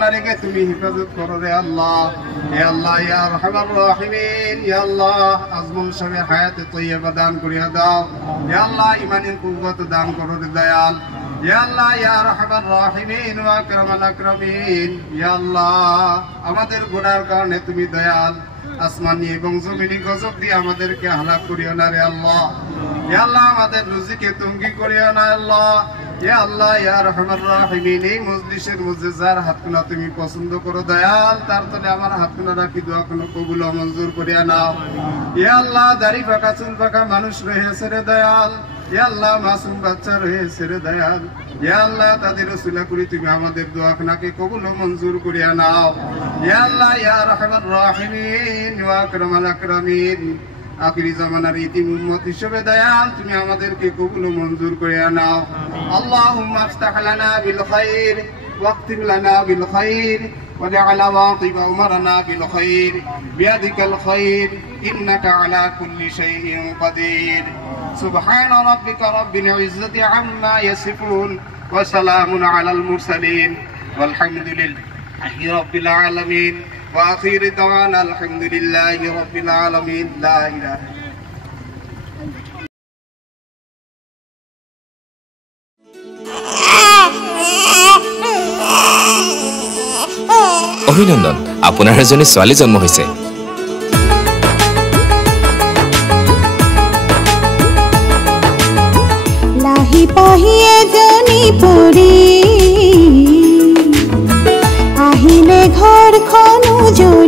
নারীকে তুমি হেফাজত করো রে আল্লাহ। হে আল্লাহ ইয়া আরহামার রাহিমিন, ইয়া আল্লাহ আজমল সাহেবের হায়াতে তৈয়বা দান করিয়া দাও। হে আল্লাহ ইমানের কুওয়াত দান করো রে দয়াল। ইয়া আল্লাহ ইয়া আরহামার রাহিমিন ওয়া আকরামাল আকরামিন, ইয়া আল্লাহ আমাদের গুনার কারণে তুমি দয়াল আসমানি এবং জমিনি গজব দিয়ে আমাদেরকে হালাক করিও না রে আল্লাহ। ইয়া আল্লাহ আমাদের রুজিকে তঙ্গি করিও না আল্লাহ। ইয়া আল্লাহ ইয়া আরহামার রাহিমিন, এই মজলিসের মধ্যে যার হাতগুলো তুমি পছন্দ করো দয়াল, তার তলে আমার হাতগুলো রাখি দোয়া কোনো কবুল ও মঞ্জুর করিয়া নাও। ইয়া আল্লাহ দাড়ি পাকা চুল পাকা মানুষ রয়েছে রে দয়াল, ইয়া আল্লাহ মাসুম বাচ্চা রয়েছে রে দয়াল, ইয়া আল্লাহ তাদের ওসিলা করি তুমি আমাদের দোয়াখানাকে কবুল ও মঞ্জুর করিয়া নাও। ইয়া আল্লাহ ইয়া আরহামার রাহিমিন ওয়া আকরামাল আকরামিন, আখিরি জামানার ইতিম উম্মত হিসেবে দয়াল তুমি আমাদেরকে কবুল ও মঞ্জুর করিয়া নাও। আল্লাহুম্মা আফতাহ লানা বিল খাইর ওয়াক্তিম লানা বিল খাইর ওয়াজআল আওয়াকিব উমরনা বিল খাইর বিয়াদিকাল খাইর ইন্নাকা আলা কুল্লি শাইইন কাদির। সুবহানা রাব্বিকা রাব্বিল ইজ্জাতি আম্মা ইয়াসিফুন ওয়া সালামুন আলাল মুরসালিন ওয়ালহামদুলিল্লাহি রাব্বিল আলামিন ওয়া আখিরু দাওয়ানা আলহামদুলিল্লাহি রাব্বিল আলামিন। লা ইলাহা অভিনন্দন, আপোনাৰ এজনী ছোৱালী জন্ম হৈছে। লাহি পাহি এজনী পৰি আহিলে ঘৰখন উজলি।